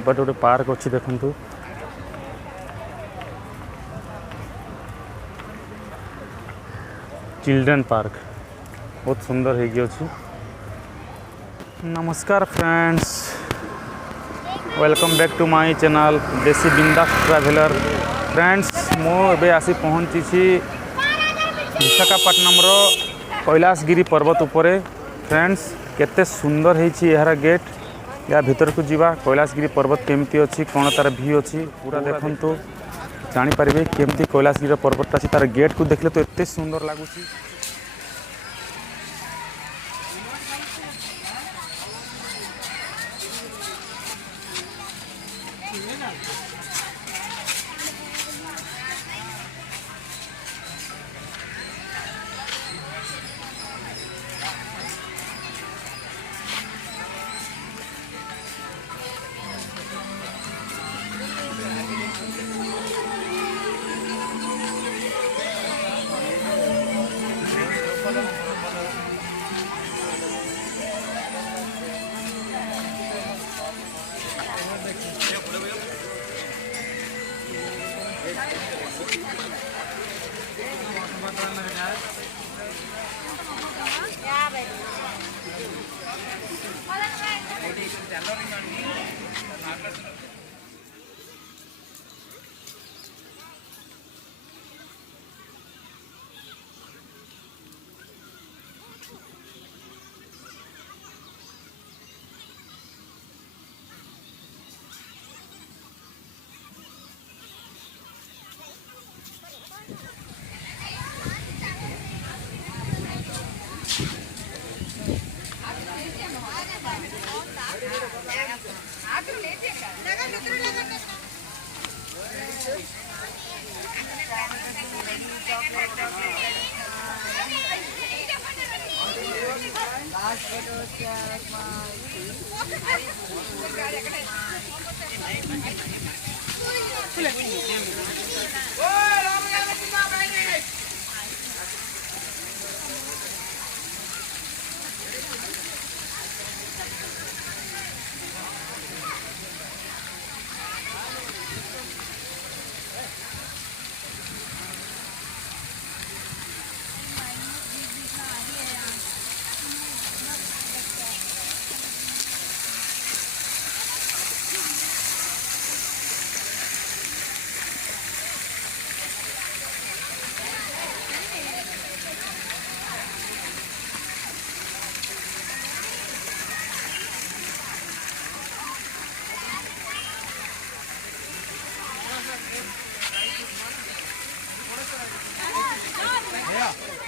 But गोटे park अच्छी देखु चिल्ड्रेन पार्क बहुत सुंदर है। नमस्कार friends, welcome back to my channel Desi Bindaas traveller. Friends मुझे आसी पहुँची विशाखापट्टनम कैलाशगिरी पर्वत उपरे। फ्रेंड्स केते सुंदर है यार गेट, या भीतर को जीवा कैलाशगिरी पर्वत केमती अच्छी कौन तार व्यू अच्छी पूरा देखु जानीपारे केमती कैलाशगिरी पर्वत अच्छी। तार गेट को देखले तो एत सुंदर लगुच।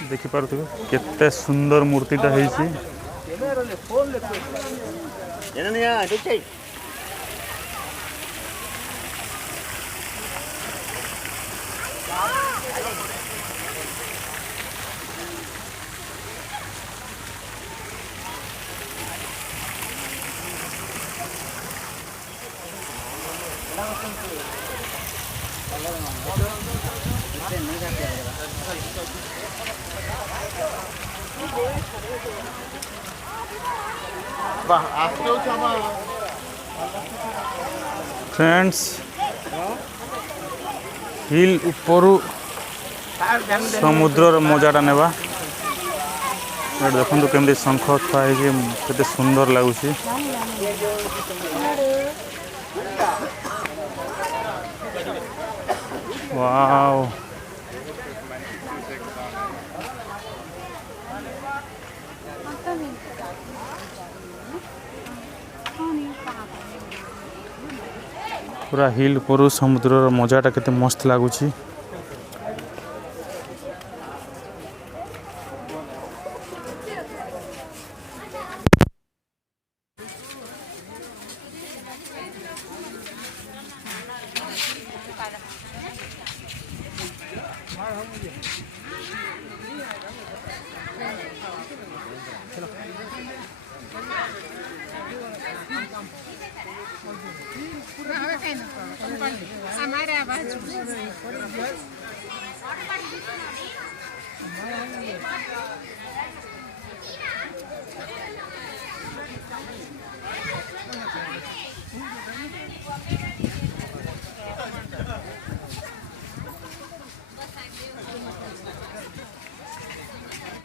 देखि पारुथिबे केते सुंदर मूर्तिटा ହେଇଛି। फ्रेंड्स हिल ऊपर समुद्र मजाटा नेबा देखो केमती शंख थुआई के सुंदर लगुच। वाव पूरा हिल पर समुद्र मजाटा केते मस्त लगुच।